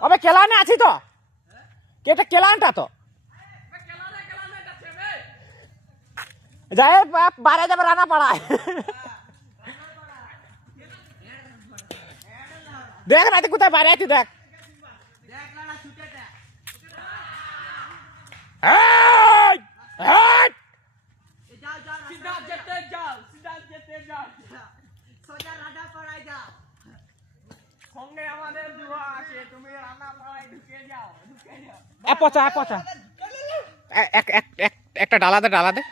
अबे केलाने आछि तो केटा केलानटा तो जाए बारे जब राना पड़ा देख ना कुत्ता बारे आती देख সোজা রাডা পড়াই যাও সঙ্গে আমাদের দুয়া আছে তুমি রান্না পড়াই ঢুকে যাও পচা একটা ডালা দে